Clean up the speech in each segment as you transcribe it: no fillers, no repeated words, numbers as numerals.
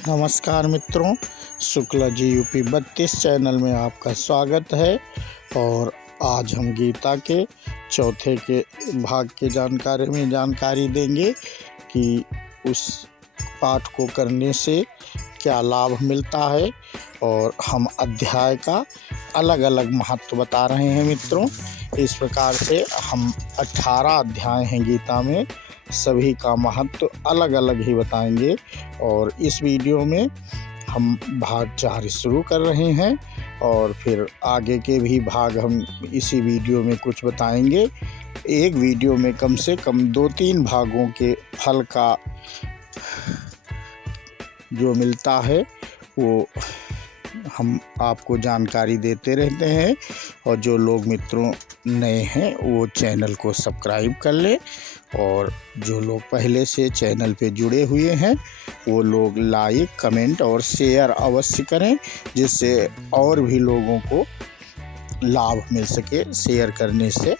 नमस्कार मित्रों, Shukla ji UP 32 channel में आपका स्वागत है। और आज हम गीता के चौथे के भाग के जानकारी देंगे कि उस पाठ को करने से क्या लाभ मिलता है। और हम अध्याय का अलग अलग महत्व बता रहे हैं मित्रों। इस प्रकार से हम 18 अध्याय हैं गीता में, सभी का महत्व अलग अलग ही बताएंगे। और इस वीडियो में हम भाग 4 शुरू कर रहे हैं और फिर आगे के भी भाग हम इसी वीडियो में कुछ बताएंगे। एक वीडियो में कम से कम 2-3 भागों के फल का जो मिलता है वो हम आपको जानकारी देते रहते हैं। और जो लोग मित्रों नए हैं वो चैनल को सब्सक्राइब कर ले, और जो लोग पहले से चैनल पे जुड़े हुए हैं वो लोग लाइक, कमेंट और शेयर अवश्य करें, जिससे और भी लोगों को लाभ मिल सके। शेयर करने से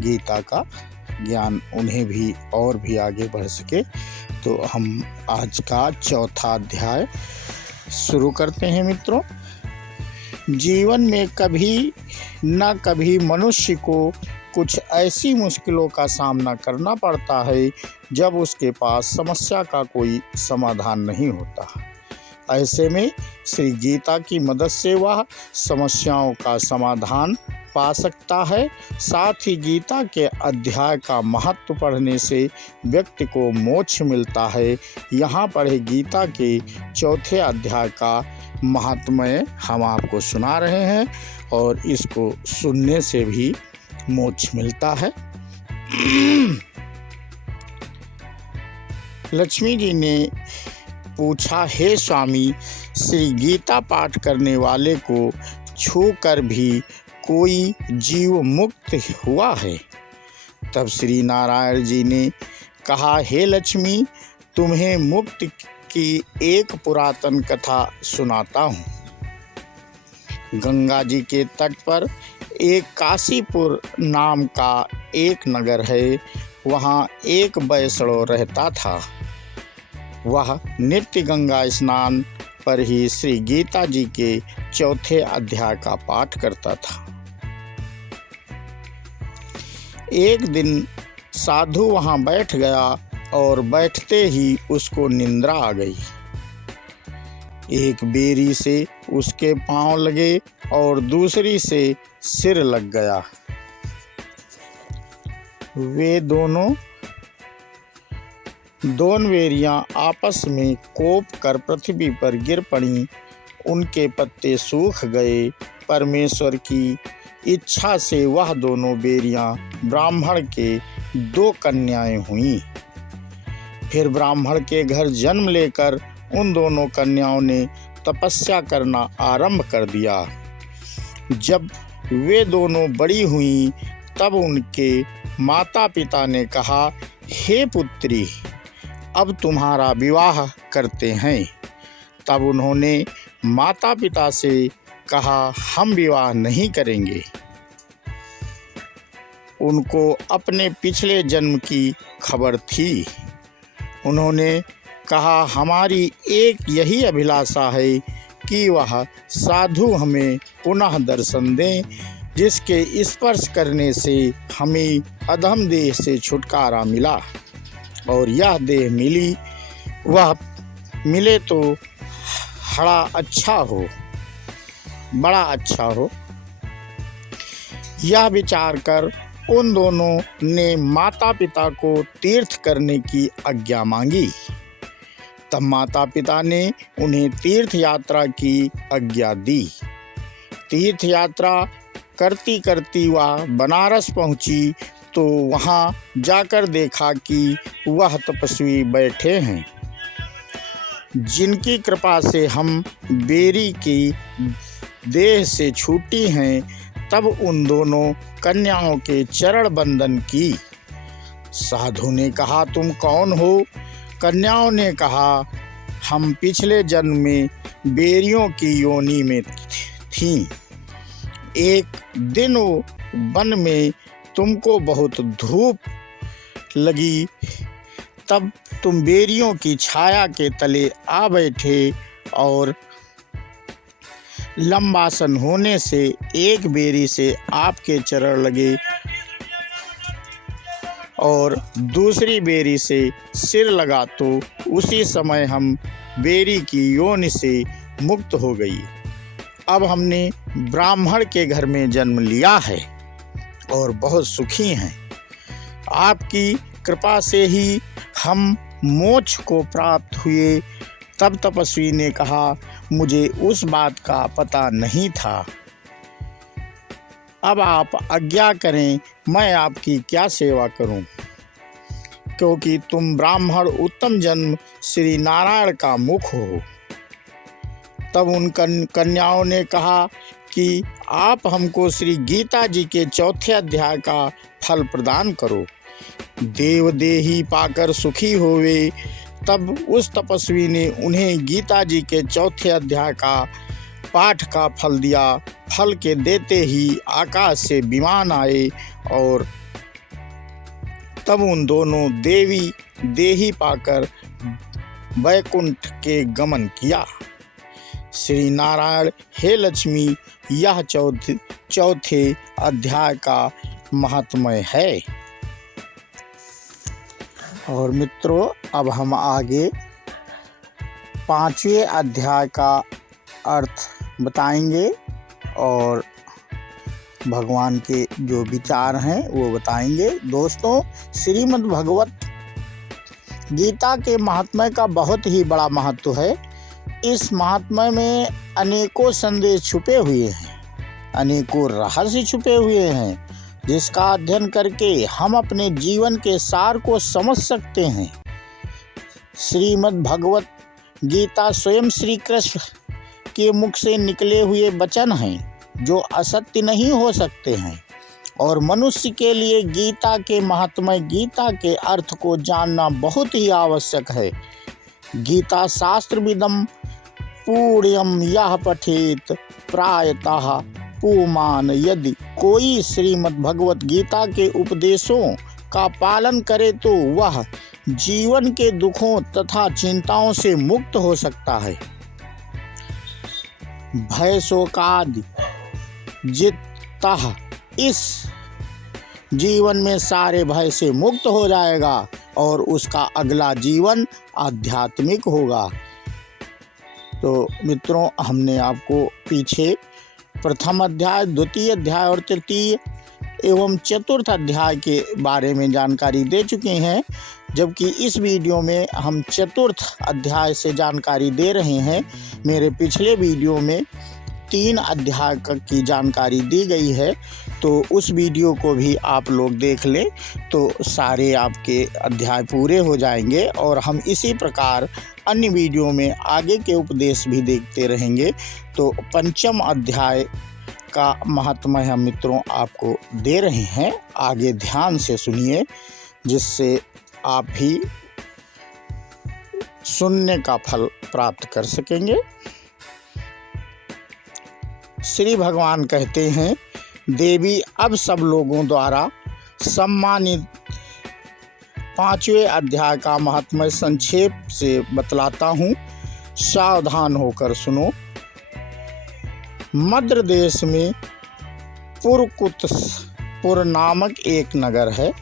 गीता का ज्ञान उन्हें भी और भी आगे बढ़ सके। तो हम आज का चौथा अध्याय शुरू करते हैं मित्रों। जीवन में कभी न कभी मनुष्य को कुछ ऐसी मुश्किलों का सामना करना पड़ता है जब उसके पास समस्या का कोई समाधान नहीं होता। ऐसे में श्री गीता की मदद से वह समस्याओं का समाधान पा सकता है। साथ ही गीता के अध्याय का महत्व पढ़ने से व्यक्ति को मोक्ष मिलता है। यहाँ पर गीता के चौथे अध्याय का महात्म्य हम आपको सुना रहे हैं, और इसको सुनने से भी मोक्ष मिलता है। लक्ष्मी जी ने पूछा, हे स्वामी, श्री गीता पाठ करने वाले को छूकर भी कोई जीव मुक्त हुआ है? तब श्री नारायण जी ने कहा, हे लक्ष्मी, तुम्हें मुक्ति की एक पुरातन कथा सुनाता हूँ। गंगा जी के तट पर एक काशीपुर नाम का एक नगर है। वहाँ एक वैष्णव रहता था। वह नित्य गंगा स्नान पर ही श्री गीता जी के चौथे अध्याय का पाठ करता था। एक दिन साधु वहाँ बैठ गया और बैठते ही उसको निंद्रा आ गई। एक बेरी से उसके पांव लगे और दूसरी से सिर लग गया। वे दोनों बेरियां आपस में कोप कर पृथ्वी पर गिर पड़ी। उनके पत्ते सूख गए। परमेश्वर की इच्छा से वह दोनों बेरियां ब्राह्मण के 2 कन्याएं हुईं। फिर ब्राह्मण के घर जन्म लेकर उन दोनों कन्याओं ने तपस्या करना आरंभ कर दिया। जब वे दोनों बड़ी हुईं तब उनके माता पिता ने कहा, हे पुत्री, अब तुम्हारा विवाह करते हैं। तब उन्होंने माता पिता से कहा, हम विवाह नहीं करेंगे। उनको अपने पिछले जन्म की खबर थी। उन्होंने कहा, हमारी एक यही अभिलाषा है कि वह साधु हमें पुनः दर्शन दें, जिसके स्पर्श करने से हमें अधम देह से छुटकारा मिला। और यह देह वह मिले तो बड़ा अच्छा हो। यह विचार कर उन दोनों ने माता पिता को तीर्थ करने की आज्ञा मांगी। तब माता पिता ने उन्हें तीर्थ यात्रा की आज्ञा दी। तीर्थ यात्रा करती करती वह बनारस पहुंची तो वहां जाकर देखा कि वह तपस्वी बैठे हैं, जिनकी कृपा से हम बेरी की देह से छूटी हैं। तब उन दोनों कन्याओं के चरण बंदन की। साधु ने कहा, तुम कौन हो? कन्याओं ने कहा, हम पिछले जन्म में बेरियों की योनि में थीं। एक दिन वन में तुमको बहुत धूप लगी तब तुम बेरियों की छाया के तले आ बैठे और लंबासन होने से एक बेरी से आपके चरण लगे और दूसरी बेरी से सिर लगा तो उसी समय हम बेरी की योनि से मुक्त हो गई। अब हमने ब्राह्मण के घर में जन्म लिया है और बहुत सुखी हैं। आपकी कृपा से ही हम मोक्ष को प्राप्त हुए। तब तपस्वी ने कहा, मुझे उस बात का पता नहीं था। अब आप आज्ञा करें, मैं आपकी क्या सेवा करूं? क्योंकि तुम ब्राह्मण उत्तम जन्म श्री नारायण का मुख हो। तब उन कन्याओं ने कहा कि आप हमको श्री गीता जी के 4 अध्याय का फल प्रदान करो, देव देही पाकर सुखी होवे। तब उस तपस्वी ने उन्हें गीता जी के 4 अध्याय का पाठ का फल दिया। फल के देते ही आकाश से विमान आए और तब उन दोनों देवी देही पाकर वैकुंठ के गमन किया। श्री नारायण हे लक्ष्मी, यह 4 अध्याय का महात्म्य है। और मित्रों, अब हम आगे 5वें अध्याय का अर्थ बताएंगे और भगवान के जो विचार हैं वो बताएंगे। दोस्तों, श्रीमद् भगवत गीता के महात्म्य का बहुत ही बड़ा महत्व है। इस महात्म्य में अनेकों संदेश छुपे हुए हैं, अनेकों रहस्य छुपे हुए हैं, जिसका अध्ययन करके हम अपने जीवन के सार को समझ सकते हैं। श्रीमद् भगवत गीता स्वयं श्री कृष्ण के मुख से निकले हुए वचन हैं जो असत्य नहीं हो सकते हैं। और मनुष्य के लिए गीता के महात्म्य, गीता के अर्थ को जानना बहुत ही आवश्यक है। गीता शास्त्र विदम पुण्यम यह पठेत प्रायतः पुमान। यदि कोई श्रीमद् भगवत गीता के उपदेशों का पालन करे तो वह जीवन के दुखों तथा चिंताओं से मुक्त हो सकता है। भय शोकादि जितः इस जीवन में सारे भय से मुक्त हो जाएगा और उसका अगला जीवन आध्यात्मिक होगा। तो मित्रों, हमने आपको पीछे प्रथम अध्याय, द्वितीय अध्याय और तृतीय एवं चतुर्थ अध्याय के बारे में जानकारी दे चुके हैं, जबकि इस वीडियो में हम चतुर्थ अध्याय से जानकारी दे रहे हैं। मेरे पिछले वीडियो में 3 अध्याय की जानकारी दी गई है, तो उस वीडियो को भी आप लोग देख लें तो सारे आपके अध्याय पूरे हो जाएंगे। और हम इसी प्रकार अन्य वीडियो में आगे के उपदेश भी देखते रहेंगे। तो पंचम अध्याय का महात्म्य हम मित्रों आपको दे रहे हैं, आगे ध्यान से सुनिए, जिससे आप भी सुनने का फल प्राप्त कर सकेंगे। श्री भगवान कहते हैं, देवी, अब सब लोगों द्वारा सम्मानित 5वें अध्याय का महात्म्य संक्षेप से बतलाता हूँ, सावधान होकर सुनो। मद्र देश में पुरकुतपुर नामक एक नगर है।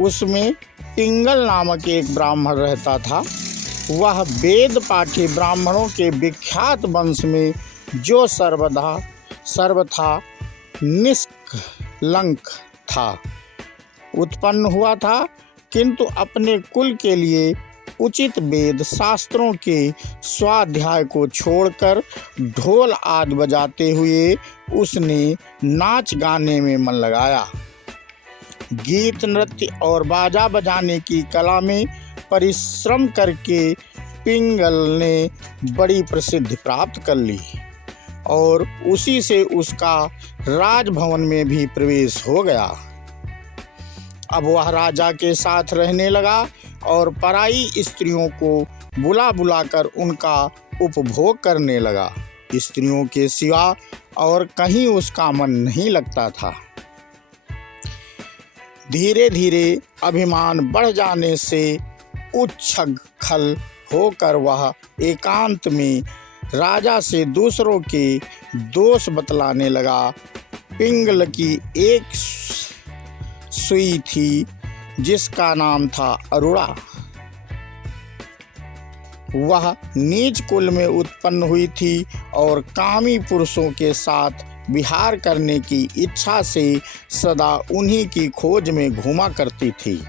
उसमें पिंगल नामक एक ब्राह्मण रहता था। वह वेद पाठी ब्राह्मणों के विख्यात वंश में जो सर्वथा निष्कलंक था उत्पन्न हुआ था, किंतु अपने कुल के लिए उचित वेद शास्त्रों के स्वाध्याय को छोड़कर ढोल आदि बजाते हुए उसने नाच गाने में मन लगाया। गीत, नृत्य और बाजा बजाने की कला में परिश्रम करके पिंगल ने बड़ी प्रसिद्धि प्राप्त कर ली और उसी से उसका राजभवन में भी प्रवेश हो गया। अब वह राजा के साथ रहने लगा और पराई स्त्रियों को बुला बुलाकर उनका उपभोग करने लगा। स्त्रियों के सिवा और कहीं उसका मन नहीं लगता था। धीरे धीरे अभिमान बढ़ जाने से उच्छृंखल होकर वह एकांत में राजा से दूसरों के दोष बतलाने लगा। पिंगल की एक सुई थी जिसका नाम था अरुणा। वह नीच कुल में उत्पन्न हुई थी और कामी पुरुषों के साथ विहार करने की इच्छा से सदा उन्हीं की खोज में घूमा करती थी।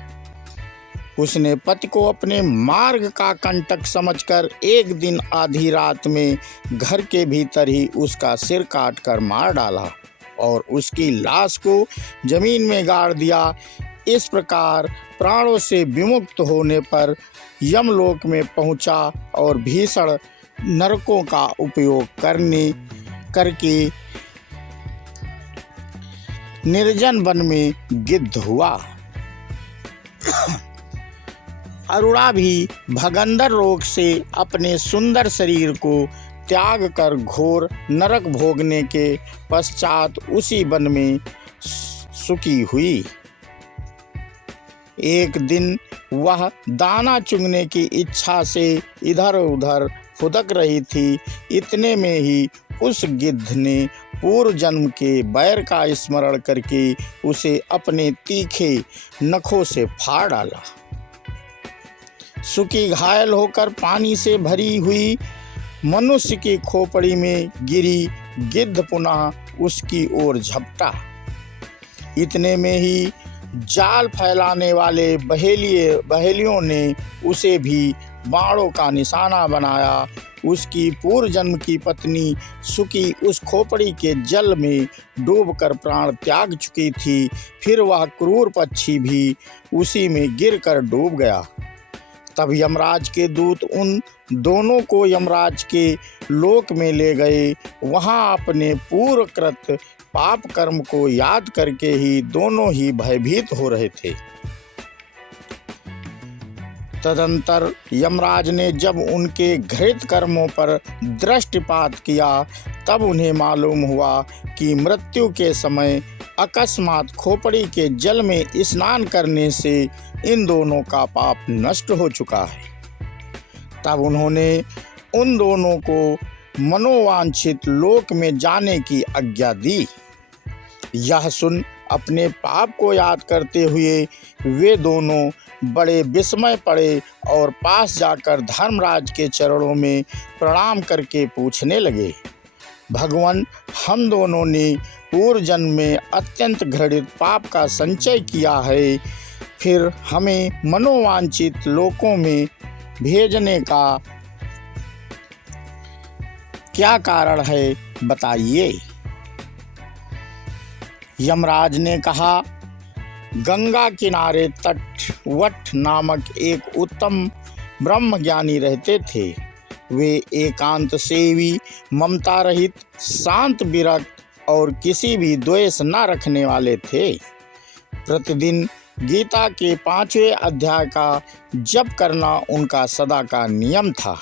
उसने पति को अपने मार्ग का कंटक समझकर एक दिन आधी रात में घर के भीतर ही उसका सिर काट कर मार डाला और उसकी लाश को जमीन में गाड़ दिया। इस प्रकार प्राणों से विमुक्त होने पर यमलोक में पहुंचा और भीषण नरकों का उपयोग करके निर्जन वन में गिद्ध हुआ। अरुणा भी भगंदर रोग से अपने सुंदर शरीर को त्याग कर घोर नरक भोगने के पश्चात उसी वन में सुखी हुई। एक दिन वह दाना चुगने की इच्छा से इधर उधर फुदक रही थी। इतने में ही उस गिद्ध ने पूर्व जन्म के बैर का स्मरण करके उसे अपने तीखे नखों से फाड़ डाला। सुकी घायल होकर पानी से भरी हुई मनुष्य की खोपड़ी में गिरी। गिद्ध पुनः उसकी ओर झपटा। इतने में ही जाल फैलाने वाले बहेलियों ने उसे भी बाणों का निशाना बनाया। उसकी पूर्व जन्म की पत्नी सुकी उस खोपड़ी के जल में डूबकर प्राण त्याग चुकी थी। फिर वह क्रूर पक्षी भी उसी में गिरकर डूब गया। तब यमराज के दूत उन दोनों को यमराज के लोक में ले गए। वहां अपने पूर्वकृत पाप कर्म को याद करके ही दोनों ही भयभीत हो रहे थे। तदंतर यमराज ने जब उनके घृत कर्मों पर दृष्टिपात किया तब उन्हें मालूम हुआ कि मृत्यु के समय अकस्मात खोपड़ी के जल में स्नान करने से इन दोनों का पाप नष्ट हो चुका है। तब उन्होंने उन दोनों को मनोवांछित लोक में जाने की आज्ञा दी। यह सुन अपने पाप को याद करते हुए वे दोनों बड़े विस्मय पड़े और पास जाकर धर्मराज के चरणों में प्रणाम करके पूछने लगे, भगवान, हम दोनों ने पूर्व जन्म में अत्यंत घृणित पाप का संचय किया है, फिर हमें मनोवांछित लोकों में भेजने का क्या कारण है, बताइए। यमराज ने कहा, गंगा किनारे तटवट नामक एक उत्तम ब्रह्मज्ञानी रहते थे। वे एकांत सेवी, ममता रहित, शांत विरक्त और किसी भी द्वेष न रखने वाले थे। प्रतिदिन गीता के 5वें अध्याय का जप करना उनका सदा का नियम था।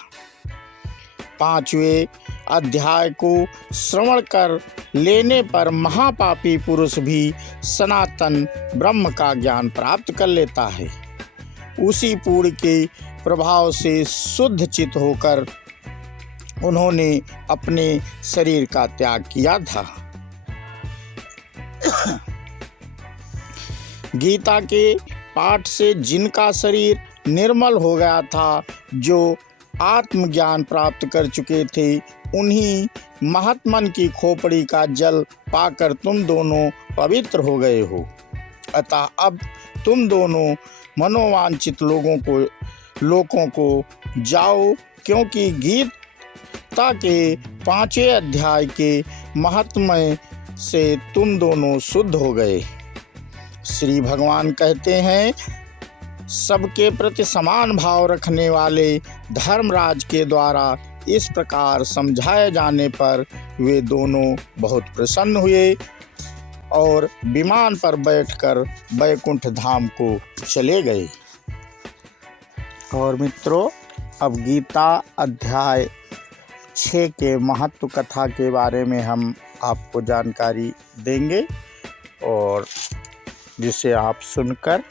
5वें अध्याय को श्रवण कर लेने पर महापापी पुरुष भी सनातन ब्रह्म का ज्ञान प्राप्त कर लेता है। उसी पूर्ण के प्रभाव से शुद्ध चित्त होकर उन्होंने अपने शरीर का त्याग किया था। गीता के पाठ से जिनका शरीर निर्मल हो गया था, जो आत्मज्ञान प्राप्त कर चुके थे, उन्हीं महात्मन की खोपड़ी का जल पाकर तुम दोनों पवित्र हो गए हो। अतः अब तुम दोनों मनोवांछित लोगों को जाओ, क्योंकि गीता के 5वें अध्याय के महात्म्य से तुम दोनों शुद्ध हो गए। श्री भगवान कहते हैं, सबके प्रति समान भाव रखने वाले धर्मराज के द्वारा इस प्रकार समझाए जाने पर वे दोनों बहुत प्रसन्न हुए और विमान पर बैठकर बैकुंठ धाम को चले गए। और मित्रों, अब गीता अध्याय 6 के महत्व कथा के बारे में हम आपको जानकारी देंगे। और जिसे आप सुनकर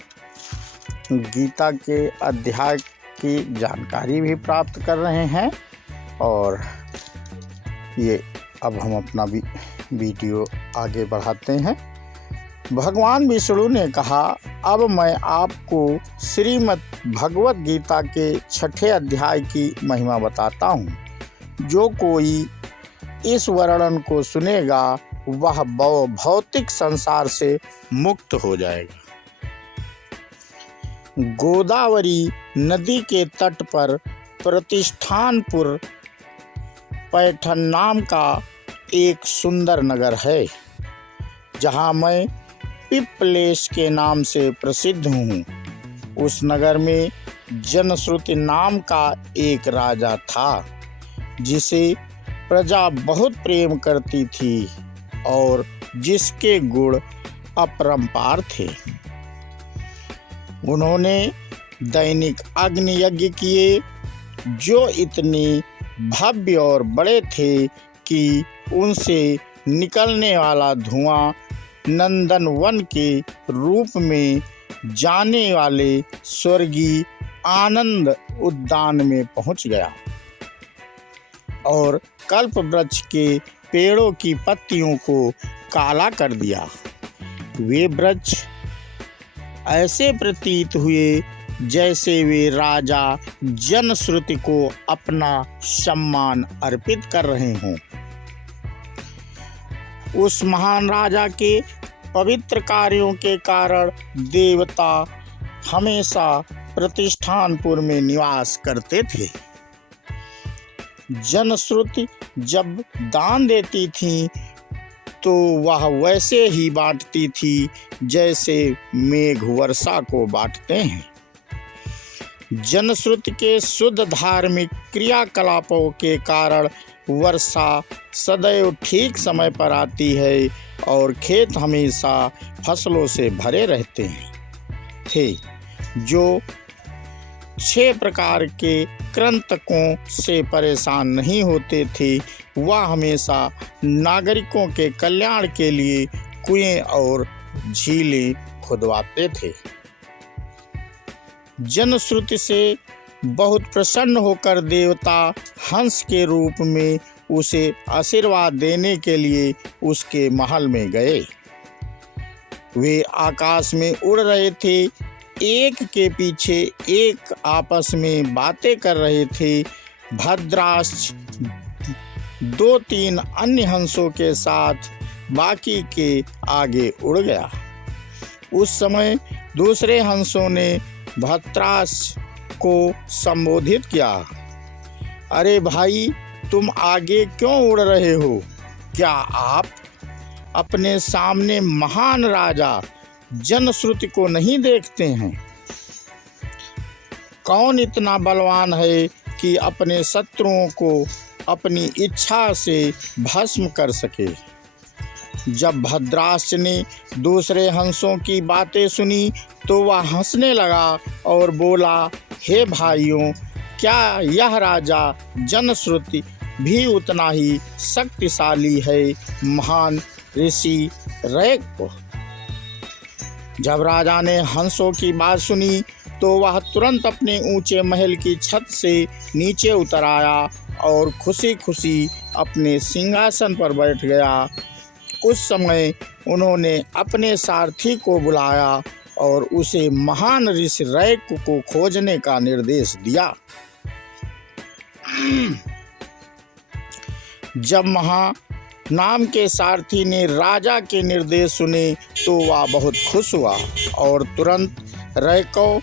गीता के अध्याय की जानकारी भी प्राप्त कर रहे हैं। और ये अब हम अपना वीडियो आगे बढ़ाते हैं। भगवान विष्णु ने कहा, अब मैं आपको श्रीमद् भगवत गीता के 6ठे अध्याय की महिमा बताता हूँ। जो कोई इस वर्णन को सुनेगा वह भौतिक संसार से मुक्त हो जाएगा। गोदावरी नदी के तट पर प्रतिष्ठानपुर पैठन नाम का एक सुंदर नगर है, जहाँ मैं पिप्पलेश के नाम से प्रसिद्ध हूँ। उस नगर में जनश्रुति नाम का एक राजा था, जिसे प्रजा बहुत प्रेम करती थी और जिसके गुण अपरंपार थे। उन्होंने दैनिक अग्नि यज्ञ किए, जो इतने भव्य और बड़े थे कि उनसे निकलने वाला धुआं नंदनवन के रूप में जाने वाले स्वर्गीय आनंद उद्यान में पहुंच गया और कल्प वृक्ष के पेड़ों की पत्तियों को काला कर दिया। वे वृक्ष ऐसे प्रतीत हुए जैसे वे राजा जनश्रुति को अपना सम्मान अर्पित कर रहे हों। उस महान राजा के पवित्र कार्यों के कारण देवता हमेशा प्रतिष्ठानपुर में निवास करते थे। जनश्रुति जब दान देती थी तो वह वैसे ही बांटती थी जैसे मेघ वर्षा को बांटते हैं। जनश्रुति के शुद्ध धार्मिक क्रियाकलापों के कारण वर्षा सदैव ठीक समय पर आती है और खेत हमेशा फसलों से भरे रहते थे। जो 6 प्रकार के कृंतकों से परेशान नहीं होते थे, वह हमेशा नागरिकों के कल्याण के लिए कुएं और झीलें खुदवाते थे। जनश्रुति से बहुत प्रसन्न होकर देवता हंस के रूप में उसे आशीर्वाद देने के लिए उसके महल में गए। वे आकाश में उड़ रहे थे, एक के पीछे एक आपस में बातें कर रहे थे। भद्राश 2-3 अन्य हंसों के साथ बाकी के आगे उड़ गया। उस समय दूसरे हंसों ने भद्राश को संबोधित किया, अरे भाई, तुम आगे क्यों उड़ रहे हो? क्या आप अपने सामने महान राजा जनश्रुति को नहीं देखते हैं? कौन इतना बलवान है कि अपने शत्रुओं को अपनी इच्छा से भस्म कर सके? जब भद्राश ने दूसरे हंसों की बातें सुनी तो वह हंसने लगा और बोला, हे भाइयों, क्या यह राजा जनश्रुति भी उतना ही शक्तिशाली है महान ऋषि रैक को? जब राजा ने हंसों की बात सुनी तो वह तुरंत अपने ऊंचे महल की छत से नीचे उतर आया और खुशी खुशी अपने सिंहासन पर बैठ गया। उस समय उन्होंने अपने सारथी को बुलाया और उसे महान ऋषि रैक को खोजने का निर्देश दिया। जब नाम के सारथी ने राजा के निर्देश सुने तो वह बहुत खुश हुआ और तुरंत रैको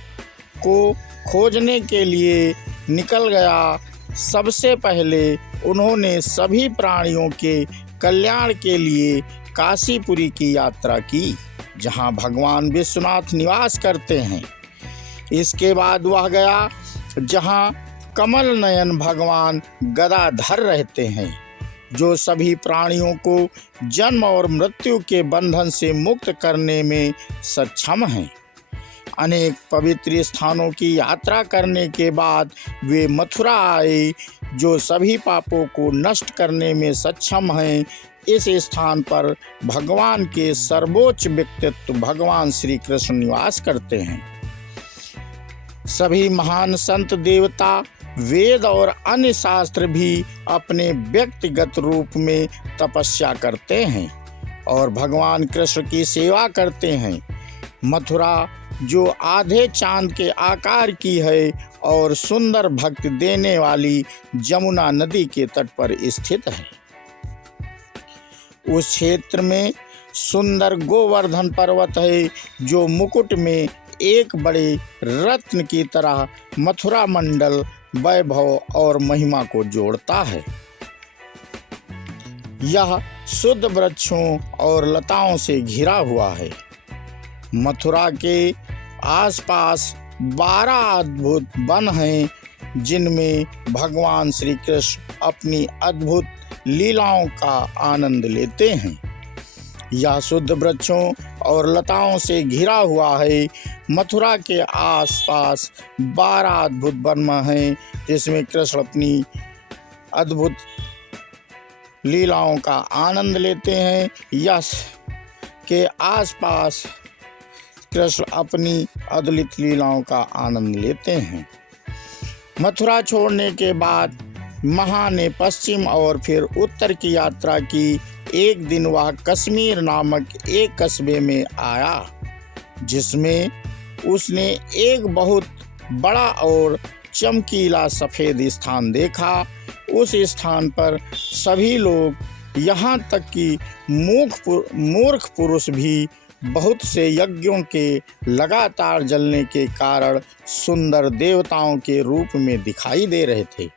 को खोजने के लिए निकल गया। सबसे पहले उन्होंने सभी प्राणियों के कल्याण के लिए काशीपुरी की यात्रा की, जहां भगवान विश्वनाथ निवास करते हैं। इसके बाद वह गया जहां कमल नयन भगवान गदाधर रहते हैं, जो सभी प्राणियों को जन्म और मृत्यु के बंधन से मुक्त करने में सक्षम हैं। अनेक पवित्र स्थानों की यात्रा करने के बाद वे मथुरा आए, जो सभी पापों को नष्ट करने में सक्षम हैं। इस स्थान पर भगवान के सर्वोच्च व्यक्तित्व भगवान श्री कृष्ण निवास करते हैं। सभी महान संत, देवता, वेद और अन्य शास्त्र भी अपने व्यक्तिगत रूप में तपस्या करते हैं और भगवान कृष्ण की सेवा करते हैं। मथुरा, जो आधे चांद के आकार की है और सुंदर भक्ति देने वाली जमुना नदी के तट पर स्थित है। उस क्षेत्र में सुंदर गोवर्धन पर्वत है, जो मुकुट में एक बड़े रत्न की तरह मथुरा मंडल, वैभव और महिमा को जोड़ता है। यह शुद्ध वृक्षों और लताओं से घिरा हुआ है। मथुरा के आसपास 12 अद्भुत वन हैं, जिनमें भगवान श्री कृष्ण अपनी अद्भुत लीलाओं का आनंद लेते हैं। यह शुद्ध वृक्षों और लताओं से घिरा हुआ है। मथुरा के आसपास 12 अद्भुत वन हैं, जिसमें कृष्ण अपनी अद्भुत लीलाओं का आनंद लेते हैं। यश के आसपास कृष्ण अपनी अद्भुत लीलाओं का आनंद लेते हैं। मथुरा छोड़ने के बाद महा ने पश्चिम और फिर उत्तर की यात्रा की। एक दिन वह कश्मीर नामक एक कस्बे में आया, जिसमें उसने एक बहुत बड़ा और चमकीला सफ़ेद स्थान देखा। उस स्थान पर सभी लोग, यहाँ तक कि मूर्ख पुरुष भी, बहुत से यज्ञों के लगातार जलने के कारण सुंदर देवताओं के रूप में दिखाई दे रहे थे।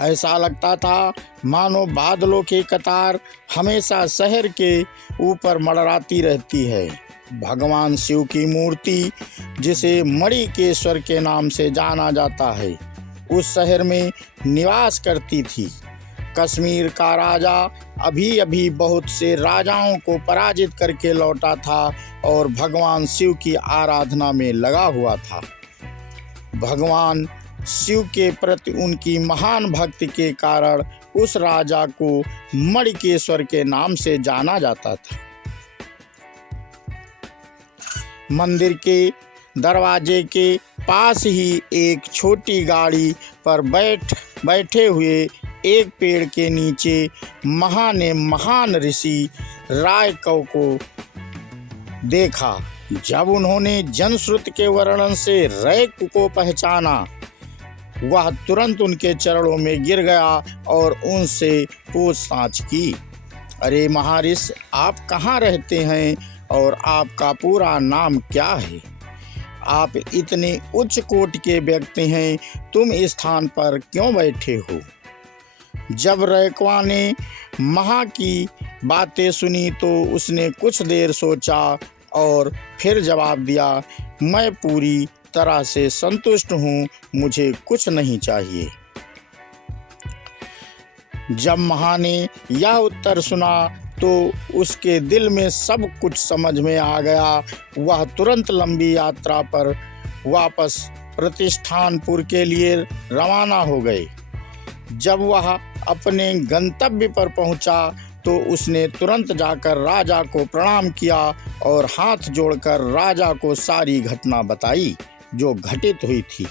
ऐसा लगता था मानो बादलों की कतार हमेशा शहर के ऊपर मंडराती रहती है। भगवान शिव की मूर्ति, जिसे मणिकेश्वर के नाम से जाना जाता है, उस शहर में निवास करती थी। कश्मीर का राजा अभी अभी बहुत से राजाओं को पराजित करके लौटा था और भगवान शिव की आराधना में लगा हुआ था। भगवान शिव के प्रति उनकी महान भक्ति के कारण उस राजा को मणिकेश्वर के नाम से जाना जाता था। मंदिर के दरवाजे के पास ही एक छोटी गाड़ी पर बैठे हुए एक पेड़ के नीचे ने महान ऋषि रायकव को देखा। जब उन्होंने जनश्रुति के वर्णन से रैक को पहचाना, वह तुरंत उनके चरणों में गिर गया और उनसे पूछताछ की। अरे महर्षि, आप कहाँ रहते हैं और आपका पूरा नाम क्या है? आप इतने उच्च कोटि के व्यक्ति हैं, तुम इस स्थान पर क्यों बैठे हो? जब रैकवा ने महा की बातें सुनी तो उसने कुछ देर सोचा और फिर जवाब दिया, मैं पूरी तरह से संतुष्ट हूँ, मुझे कुछ नहीं चाहिए। जब महा ने यह उत्तर सुना तो उसके दिल में सब कुछ समझ में आ गया। वह तुरंत लंबी यात्रा पर वापस प्रतिष्ठानपुर के लिए रवाना हो गए। जब वह अपने गंतव्य पर पहुंचा तो उसने तुरंत जाकर राजा को प्रणाम किया और हाथ जोड़कर राजा को सारी घटना बताई जो घटित हुई थी।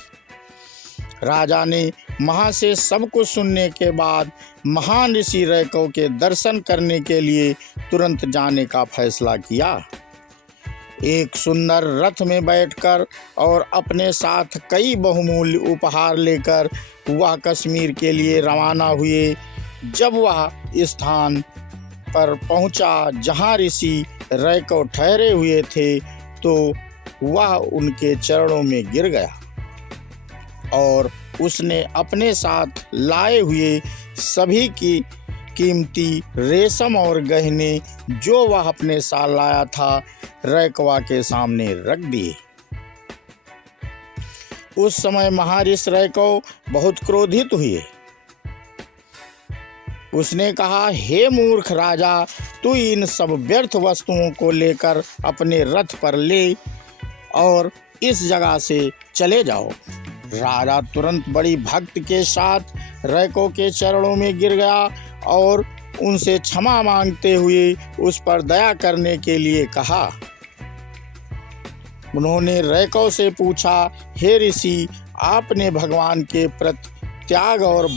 राजा ने महा से सब कुछ सुनने के बाद महान ऋषि रैकव के दर्शन करने के लिए तुरंत जाने का फैसला किया। एक सुंदर रथ में बैठकर और अपने साथ कई बहुमूल्य उपहार लेकर वह कश्मीर के लिए रवाना हुए। जब वह स्थान पर पहुंचा जहां ऋषि रैकव ठहरे हुए थे तो वह उनके चरणों में गिर गया और उसने अपने साथ लाए हुए सभी की कीमती रेशम और गहने जो वह अपने साथ लाया था रैकवा के सामने रख दिए। उस समय महर्षि रैकव बहुत क्रोधित हुए। उसने कहा, हे मूर्ख राजा, तू इन सब व्यर्थ वस्तुओं को लेकर अपने रथ पर ले और इस जगह से चले जाओ। राजा तुरंत बड़ी भक्ति के साथ रैको के चरणों में गिर गया और उनसे क्षमा मांगते हुए उस पर दया करने के लिए कहा। उन्होंने रैको से पूछा, हे ऋषि, आपने भगवान के प्रति त्याग और